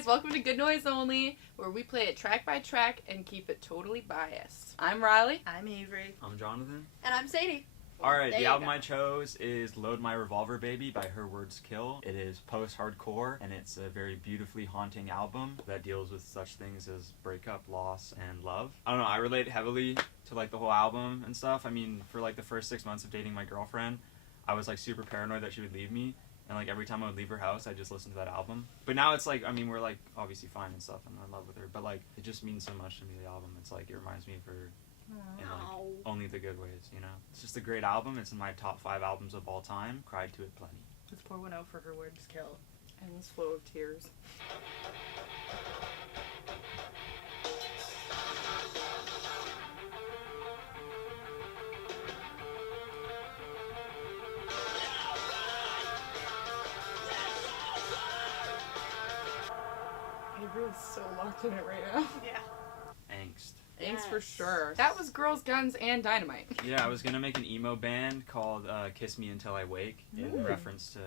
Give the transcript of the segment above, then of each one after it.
guys, welcome to Good Noise Only, where we play it track by track and keep it totally biased. I'm Riley. I'm Avery. I'm Jonathan. And I'm Sadie. Alright, the album I chose is Load My Revolver Baby by Her Words Kill. It is post-hardcore, and it's a very beautifully haunting album that deals with such things as breakup, loss, and love. I don't know, I relate heavily to like the whole album and stuff. I mean, for like the first 6 months of dating my girlfriend, I was like super paranoid that she would leave me. And like every time I would leave her house, I just listened to that album. But now it's like, I mean, we're like obviously fine and stuff, and I'm in love with her. But like, it just means so much to me, the album. It's like, it reminds me of her in like only the good ways, you know? It's just a great album. It's in my top 5 albums of all time. Cried to it plenty. Let's pour one out for Her Words Kill. Endless flow of tears. Avery is so locked in it right now. Yeah. Angst. Thanks for sure. That was Girls, Guns, and Dynamite. Yeah, I was gonna make an emo band called Kiss Me Until I Wake in reference to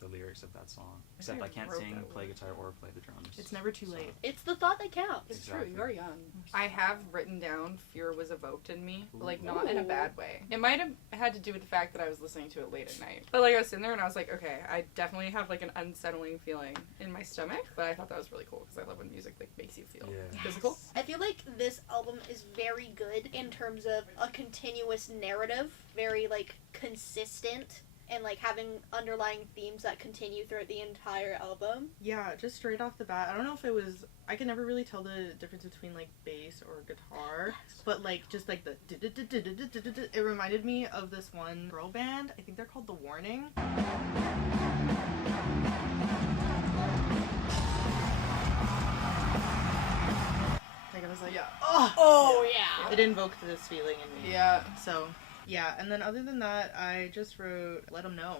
the lyrics of that song. Except I can't sing, play guitar, or play the drums. It's never too late. It's the thought that counts. It's true, you're young. I have written down Fear Was Evoked in Me, but like not in a bad way. It might have had to do with the fact that I was listening to it late at night. But like I was sitting there and I was like, okay, I definitely have like an unsettling feeling in my stomach, but I thought that was really cool because I love when music like makes you feel physical. I feel like this album is very good in terms of a continuous narrative, very like consistent, and like having underlying themes that continue throughout the entire album. Yeah, just straight off the bat, I don't know if it was, I can never really tell the difference between like bass or guitar, but like just like the it reminded me of this one girl band. I think they're called The Warning. Like I was like, Oh yeah. It invoked this feeling in me. Yeah. So, yeah, and then other than that, I just wrote Let 'Em Know.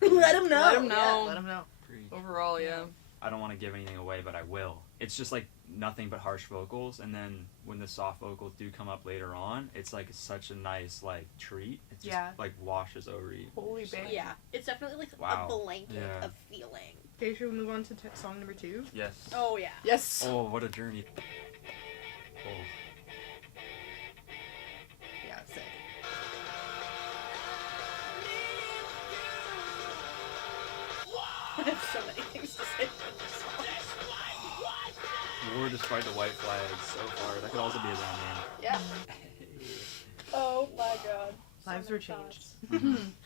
Let 'em know. Let 'em know. Yeah, let 'em know. Overall, yeah. I don't want to give anything away, but I will. It's just like nothing but harsh vocals, and then when the soft vocals do come up later on, it's like such a nice like treat. It just like washes over you. Holy bang. Yeah, it's definitely like Wow. a blanket Yeah. of feeling. Okay, should we move on to song number 2? Yes. Oh yeah. Yes. Oh, what a journey. Oh. Yeah, sick. I have so many things to say about this song. War despite the white flags so far. That could also be a band name. Yeah. Oh my god. Lives were changed.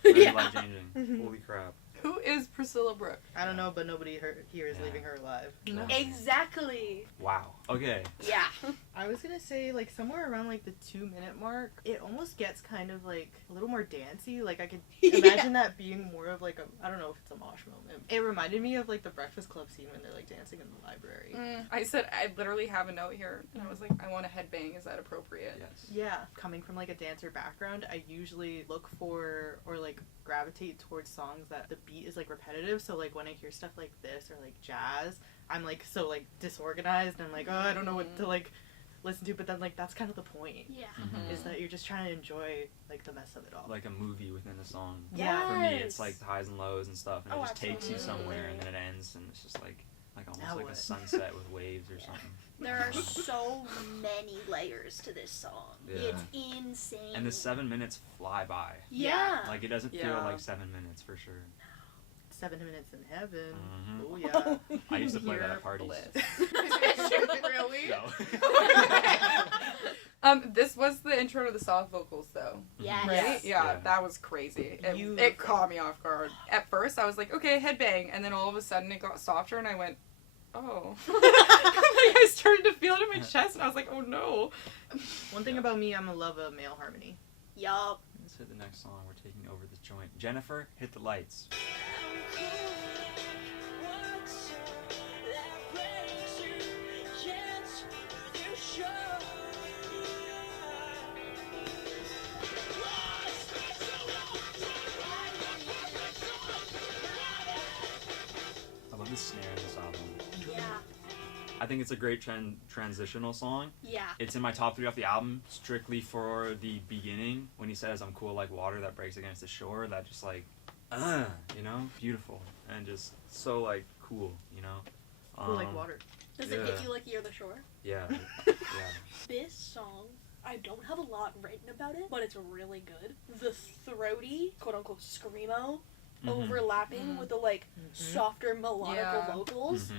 Very Yeah. life changing. Holy crap. Who is Priscilla Brooke? I don't know, but nobody here is leaving her alive. No. Exactly. Wow. Okay. Yeah. I was gonna say, like, somewhere around, like, the 2-minute mark, it almost gets kind of, like, a little more dancey. Like, I could imagine that being more of, like, I don't know if it's a mosh moment. It reminded me of, like, the Breakfast Club scene when they're, like, dancing in the library. I said, I literally have a note here, and I was like, I want a headbang. Is that appropriate? Yes. Yeah. Coming from, like, a dancer background, I usually look for, or, like, gravitate towards songs that the beat is, like, repetitive. So, like, when I hear stuff like this or, like, jazz, I'm, like, so, like, disorganized, and I'm like, oh, I don't know what to, like, listen to, but then, like, that's kind of the point. Yeah. Is that you're just trying to enjoy, like, the mess of it all. Like a movie within a song. Yeah. For me, it's like the highs and lows and stuff, and it just takes you absolutely. somewhere, and then it ends, and it's just like almost Now like what? a sunset with waves or something. There are so many layers to this song. Yeah. It's insane. And the 7 minutes fly by. Yeah. Like, it doesn't feel Yeah. like 7 minutes for sure. 7 minutes in heaven. Mhm. Oh, yeah. I used to play that Pure at parties. bliss. Really? No. This was the intro to the soft vocals, though. Yes. Right? Yeah, Yeah. that was crazy. It Beautiful. caught me off guard. At first, I was like, okay, headbang, and then all of a sudden it got softer, and I went, oh. Like, I started to feel it in my chest, and I was like, oh no. One thing about me, I'm a love of male harmony. Yup. Let's hit the next song. We're taking over this joint. Jennifer, hit the lights. I love the snare in this album. Yeah. I think it's a great transitional song. Yeah. It's in my top 3 off the album, strictly for the beginning, when he says, I'm cool like water that breaks against the shore. That just like, you know? Beautiful. And just so like cool, you know? Cool like water. Does it hit you like You're the Shore? Yeah. Yeah. This song, I don't have a lot written about it, but it's really good. The throaty, quote-unquote, screamo, overlapping with the, like, softer melodical vocals.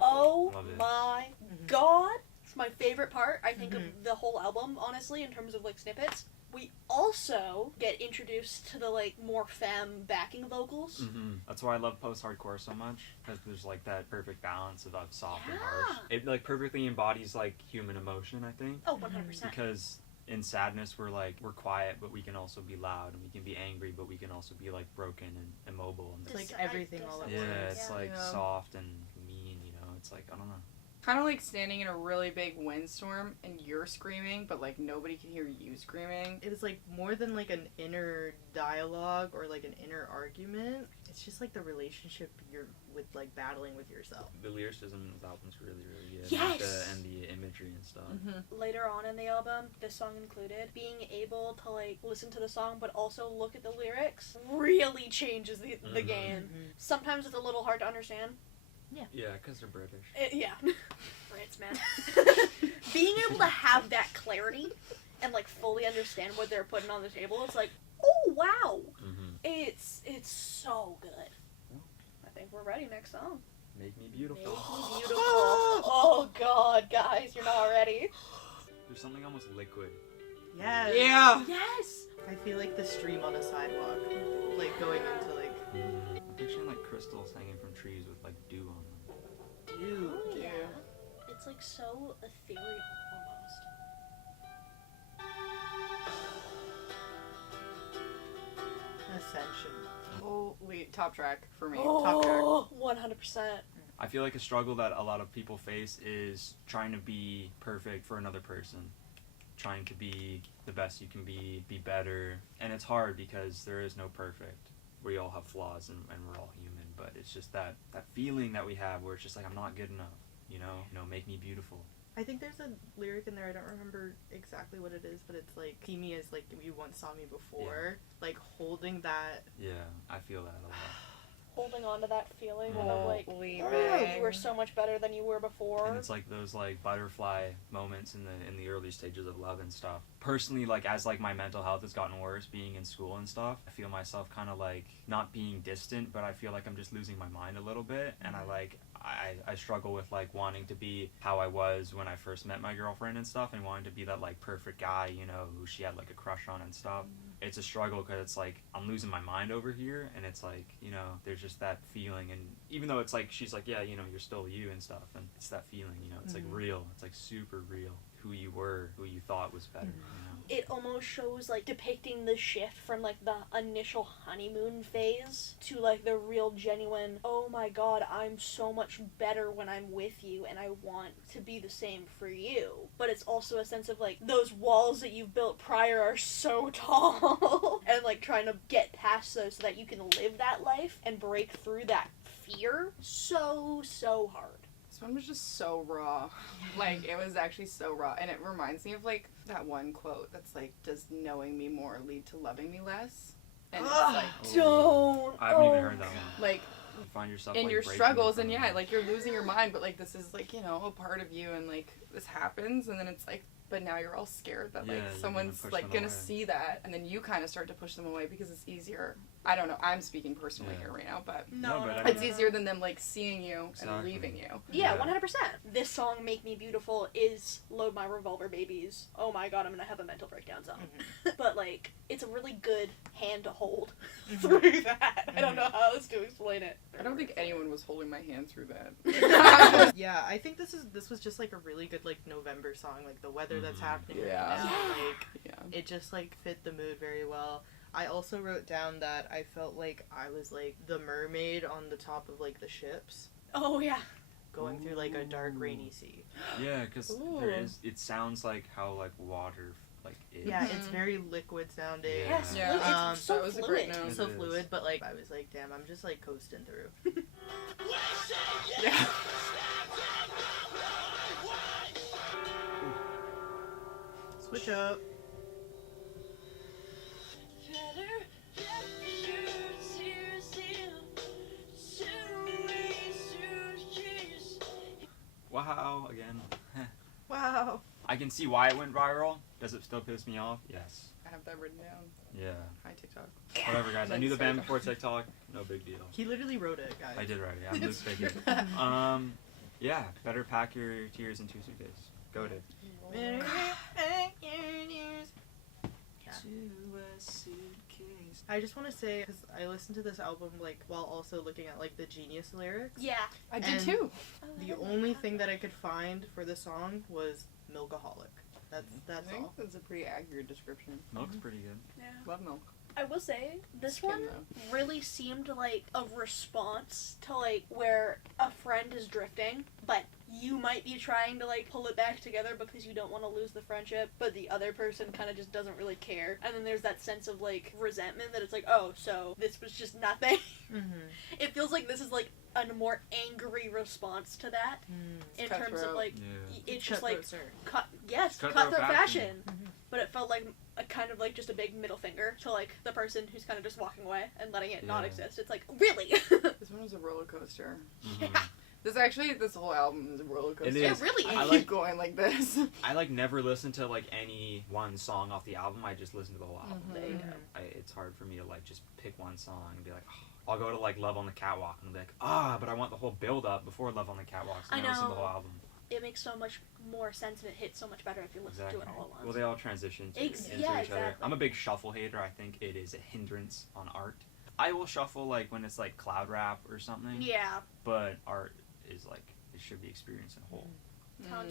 Oh my god! It's my favorite part, I think, of the whole album, honestly, in terms of, like, snippets. We also get introduced to the, like, more femme backing vocals. That's why I love post-hardcore so much, because there's, like, that perfect balance of soft and harsh. It, like, perfectly embodies, like, human emotion, I think. Oh, 100%. Because in sadness, we're quiet, but we can also be loud, and we can be angry, but we can also be, like, broken and immobile. And It's like everything all at once. yeah, it's, like, soft and mean, you know? It's, like, I don't know. Kind of like standing in a really big windstorm and you're screaming, but like nobody can hear you screaming. It is like more than like an inner dialogue or like an inner argument. It's just like the relationship you're with, like battling with yourself. The lyricism in the album's really, really good. Yes! And the imagery and stuff. Later on in the album, this song included, being able to like listen to the song but also look at the lyrics really changes the game. Sometimes it's a little hard to understand. Yeah, because they're British. Yeah. Brits, man. Being able to have that clarity and like fully understand what they're putting on the table, it's like, oh wow. It's so good. I think we're ready. Next song. Make Me Beautiful. Make Me Beautiful. Oh god, guys, you're not ready. There's something almost liquid. Yes. Yeah. Yes. I feel like the stream on a sidewalk, like going into like. I'm picturing like crystals hanging from trees with like dew on them. Dude. Oh yeah. It's like so ethereal almost. Ascension. Holy, top track for me. Top track. 100%. I feel like a struggle that a lot of people face is trying to be perfect for another person. Trying to be the best you can be better. And it's hard because there is no perfect. We all have flaws and we're all human, but it's just that feeling that we have where it's just like, I'm not good enough, you know, make me beautiful. I think there's a lyric in there, I don't remember exactly what it is, but it's like, see me as like you once saw me before, like holding that. Yeah, I feel that a lot. Holding on to that feeling of like, Holy oh, bang. you were so much better than you were before. And it's like those like butterfly moments in the early stages of love and stuff. Personally, like as like my mental health has gotten worse being in school and stuff, I feel myself kind of like not being distant, but I feel like I'm just losing my mind a little bit. And I struggle with like wanting to be how I was when I first met my girlfriend and stuff, and wanting to be that like perfect guy, you know, who she had like a crush on and stuff. It's a struggle because it's like I'm losing my mind over here, and it's like, you know, there's just that feeling. And even though it's like she's like, yeah, you know, you're still you and stuff, and it's that feeling, you know, it's like real, it's like super real, who you were, who you thought was better, you know. It almost shows like depicting the shift from like the initial honeymoon phase to like the real genuine, oh my god, I'm so much better when I'm with you and I want to be the same for you. But it's also a sense of like those walls that you've built prior are so tall and like trying to get past those so that you can live that life and break through that fear so hard. This one was just so raw. Like, it was actually so raw. And it reminds me of, like, that one quote that's like, does knowing me more lead to loving me less? And it's like, don't. I haven't even heard that one. like, You find yourself in like, your breaking struggles, from and yeah, them. like, you're losing your mind, but, like, this is, like, you know, a part of you, and, like, this happens, and then it's, like, but now you're all scared that, like, Yeah, you're someone's, gonna push like, them gonna away. see that, and then you kind of start to push them away because it's easier. I don't know. I'm speaking personally Yeah. here right now, but No, but I mean- it's easier than them, like, seeing you Exactly. and leaving you. Yeah, Yeah. 100%. This song, Make Me Beautiful, is Load My Revolver Babies. Oh my god, I'm gonna have a mental breakdown song. But, like, it's a really good hand to hold through that. I don't know how else to explain it. I don't think anyone was holding my hand through that. Yeah, I think this was just like a really good like November song, like the weather that's happening right Yeah. now, like Yeah. it just like fit the mood very well. I also wrote down that I felt like I was like the mermaid on the top of like the ships Oh, yeah. going through like a dark rainy sea. Yeah, because Ooh. it sounds like how like water like is. Yeah, it's very liquid sounding. Yeah. Yes, Yeah. it's so that was a great fluid. note. So It is. fluid, but like I was like, damn, I'm just like coasting through. Yeah. Switch up. Wow, again. Wow. I can see why it went viral. Does it still piss me off? Yes. I have that written down. Yeah. Hi, TikTok. Whatever, guys. I knew the band before TikTok. No big deal. He literally wrote it, guys. I did write it. I'm Luke It's Bacon. true. Yeah. Better pack your tears in 2 suitcases. Go to. I just want to say, because I listened to this album like while also looking at like the Genius lyrics. Yeah. I did And too. The only thing that I could find for the song was Milkaholic. That's I think all. that's a pretty accurate description. Milk's pretty good. Yeah. Love milk. I will say, this Skim, one though. really seemed like a response to like where a friend is drifting, but you might be trying to like pull it back together because you don't want to lose the friendship, but the other person kind of just doesn't really care. And then there's that sense of like resentment that it's like, oh, so this was just nothing. Mm-hmm. It feels like this is like a more angry response to that in terms of Cutthroat. like Yeah. it's just like Cutthroat, cutthroat fashion. Mhm. But it felt like a kind of like just a big middle finger to like the person who's kind of just walking away and letting it not Yeah. exist. It's like, really? This one was a roller coaster. Mhm. This whole album is a roller coaster. It is. It really I is. keep going like this. I like never listen to like any one song off the album. I just listen to the whole album. Mhm. There you go. It's hard for me to like just pick one song and be like, oh. I'll go to like Love on the Catwalk and be like, but I want the whole build up before Love on the Catwalk. So I I listen to the know. whole album. It makes so much more sense and it hits so much better if you listen Exactly. to it all at once. Well, they all transition into Yeah, each other. exactly. I'm a big shuffle hater. I think it is a hindrance on art. I will shuffle like when it's like cloud rap or something. Yeah. But art is like it should be experienced in whole.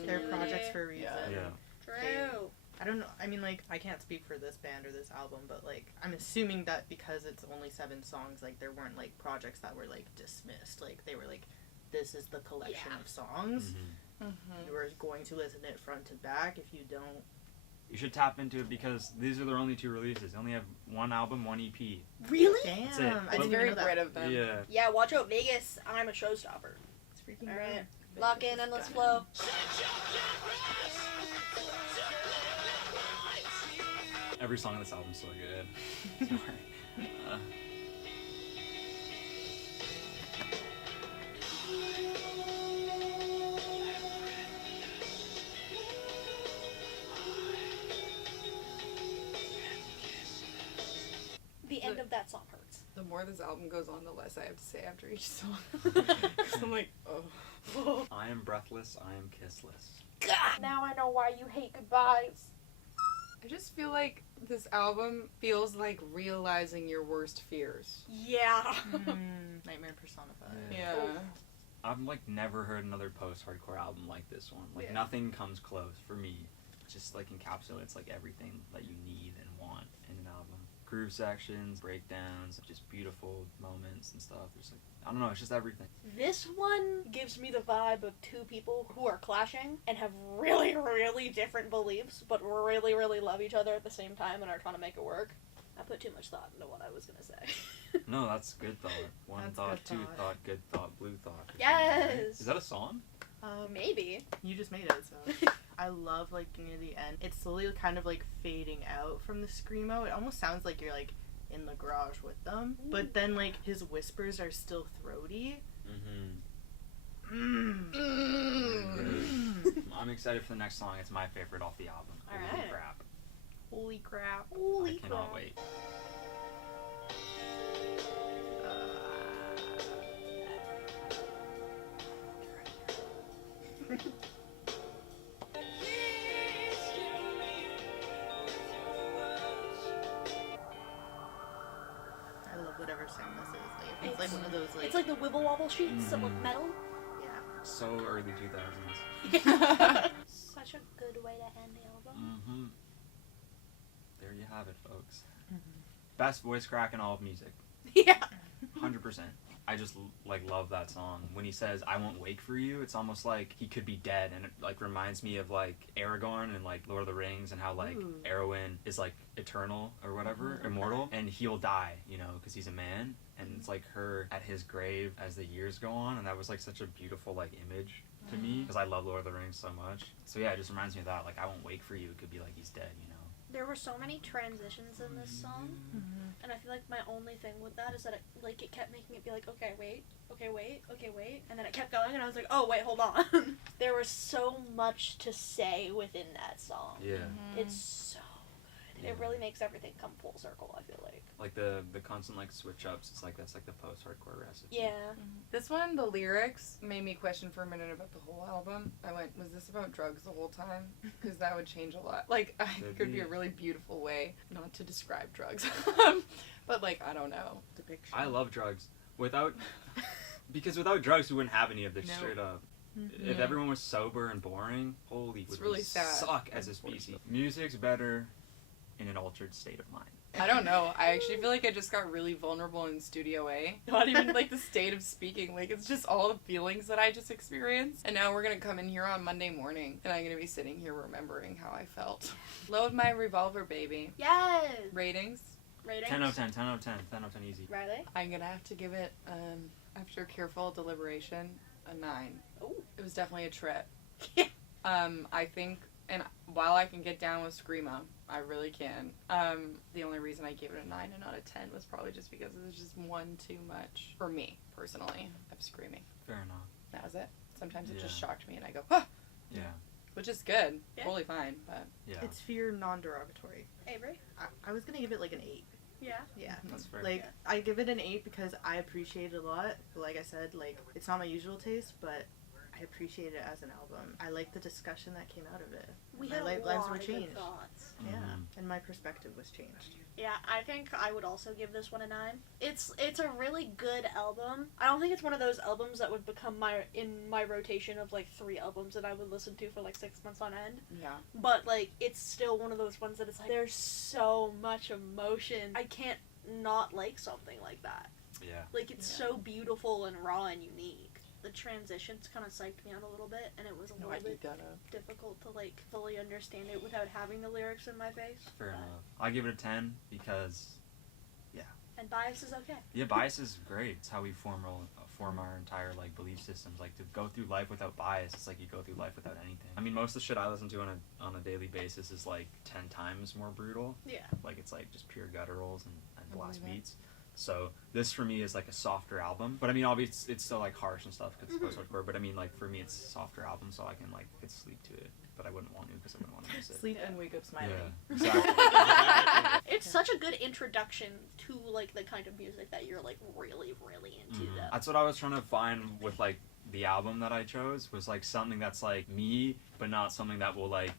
They're projects for a reason. Yeah. True. I don't know. I mean, like, I can't speak for this band or this album, but like, I'm assuming that because it's only 7 songs, like, there weren't like projects that were like dismissed. Like, they were like, this is the collection Yeah. of songs. Mm-hmm. Mm-hmm. You are going to listen to it front to back. If you don't, You should tap into it because these are their only 2 releases. They only have 1 album, 1 EP. Really? damn, That's it. I It's didn't very even know Brit that. of them. Yeah. Yeah, watch out, Vegas. I'm a showstopper. It's freaking All great. right. Lock in and let's flow. Every song on this album is so good. Sorry. The end of that song hurts. The more this album goes on, the less I have to say after each song. 'Cause I'm like, oh. I am breathless. I am kissless. Now I know why you hate goodbyes. I just feel like this album feels like realizing your worst fears. Yeah. Nightmare personified. Yeah. I've like never heard another post-hardcore album like this one. Like Yeah. nothing comes close for me. It just like encapsulates like everything that you need and want in an album. Groove sections, breakdowns, just beautiful moments and stuff. There's like I don't know, it's just everything. This one gives me the vibe of 2 people who are clashing and have really, really different beliefs, but really, really love each other at the same time and are trying to make it work. I put too much thought into what I was gonna say. No, that's good thought. One That's thought, good 2 thought. thought, good thought, blue thought. or Yes! something, right? Is that a song? Maybe. You just made it, so. I love, like, near the end, it's slowly kind of, like, fading out from the screamo. It almost sounds like you're, like, in the garage with them. But then, like, his whispers are still throaty. Mm-hmm. Mm. I'm excited for the next song. It's my favorite off the album. All Holy right. crap. Holy crap. Holy I cannot crap. wait. I love whatever sound this is. Like, it feels like one of those, like... It's like the wibble wobble sheets of Mhm. metal. Yeah. So early 2000s. Such a good way to end the album. Mm-hmm. There you have it, folks. Mm-hmm. Best voice crack in all of music. Yeah. 100%. I just like love that song. When he says "I won't wake for you," it's almost like he could be dead, and it like reminds me of like Aragorn and like Lord of the Rings, and how like Ooh. Arwen is like eternal or whatever, immortal, and he'll die, you know, because he's a man, and it's like her at his grave as the years go on, and that was like such a beautiful like image to me because I love Lord of the Rings so much. So yeah, it just reminds me of that. Like I won't wake for you. It could be like he's dead, you know. There were so many transitions in this song, and I feel like my only thing with that is that it kept making it be like, okay, wait, and then it kept going, and I was like, oh, wait, hold on. There was so much to say within that song. Yeah. It's so good. It really makes everything come full circle, I feel like. Like the constant like switch ups, it's like that's like the post-hardcore recipe. Yeah. This one, the lyrics made me question for a minute about the whole album. I went, was this about drugs the whole time? Because that would change a lot. Like, I think it would be a really beautiful way not to describe drugs. But, like, I don't know. Depiction. I love drugs. Because without drugs, we wouldn't have any of this, straight up. If everyone was sober and boring, holy, would really we sad, suck as a species. Music's better in an altered state of mind. I don't know. I actually feel like I just got really vulnerable in Studio A. Not even, like, the state of speaking. Like, it's just all the feelings that I just experienced. And now we're gonna come in here on Monday morning, and I'm gonna be sitting here remembering how I felt. Load My Revolver, baby. Yes! Ratings? 10 out of 10, 10 out of 10, 10 out of 10 easy. Riley? I'm gonna have to give it, after careful deliberation, a 9. Ooh. It was definitely a trip. Yeah. I think, and while I can get down with Screamo, I really can. The only reason I gave it a 9 and not a 10 was probably just because it was just one too much for me, personally, of screaming. Fair enough. That was it. Sometimes it just Yeah. shocked me and I go, ah! Yeah. Which is good. Yeah. Totally fine, but... Yeah. It's fear non-derogatory. Avery? I was gonna give it like an 8. Yeah. Yeah. That's fair. Like, I give it an 8 because I appreciate it a lot. Like I said, like, it's not my usual taste, but I appreciate it as an album. I like the discussion that came out of it. We My had lives a were lot of good changed. thoughts. Yeah. And my perspective was changed. Yeah, I think I would also give this one a 9. It's a really good album. I don't think it's one of those albums that would become in my rotation of like 3 albums that I would listen to for like 6 months on end. Yeah. But like it's still one of those ones that it's like there's so much emotion. I can't not like something like that. Yeah. Like it's so beautiful and raw and unique. The transitions kind of psyched me out a little bit, and it was a little bit difficult to like fully understand it without having the lyrics in my face. Fair enough. I give it a 10 because, And bias is okay. yeah, bias is great. It's how we form our entire like belief systems. Like to go through life without bias, it's like you go through life without anything. I mean, most of the shit I listen to on a daily basis is like 10 times more brutal. Yeah. Like it's like just pure gutturals and blast beats. So this for me is like a softer album, but I mean obviously it's still like harsh and stuff because it's post-hardcore. But I mean like for me it's a softer album, so I can like could sleep to it, but I wouldn't want to because I wouldn't want to miss it. Sleep and wake up smiling. Yeah, exactly. It's such a good introduction to like the kind of music that you're like really, really into. Though. That's what I was trying to find with like the album that I chose was like something that's like me, but not something that will like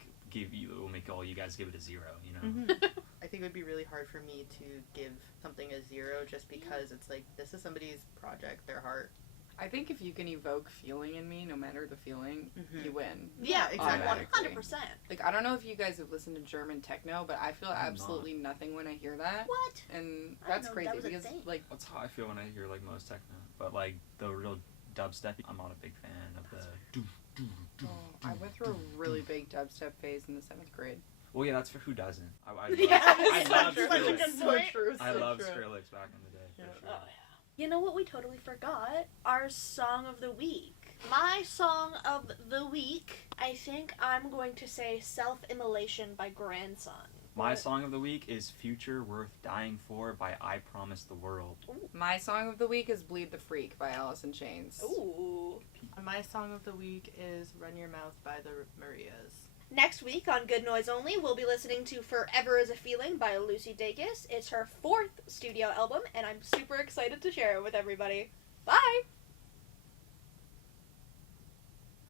will make all you guys give it a 0. You know. I think it would be really hard for me to give something a 0 just because it's like this is somebody's project, their heart. I think if you can evoke feeling in me, no matter the feeling, you win. Yeah, exactly. 100%. Like, I don't know if you guys have listened to German techno, but I feel absolutely nothing when I hear that. What? And I that's didn't know crazy that was a because, thing. like... That's how I feel when I hear like most techno, but like the real dubstep, I'm not a big fan of the. I went through a really big dubstep phase in the 7th grade. Well, yeah, that's for who doesn't. I Yeah, love so Skrillex. true. I love Skrillex back in the day. For sure. Oh, yeah. You know what we totally forgot? Our song of the week. My song of the week, I think I'm going to say Self-Immolation by Grandson. My song of the week is Future Worth Dying For by I Promise the World. Ooh. My song of the week is Bleed the Freak by Alice in Chains. Ooh. My song of the week is Run Your Mouth by the Marias. Next week on Good Noise Only, we'll be listening to Forever Is a Feeling by Lucy Dacus. It's her 4th studio album, and I'm super excited to share it with everybody. Bye!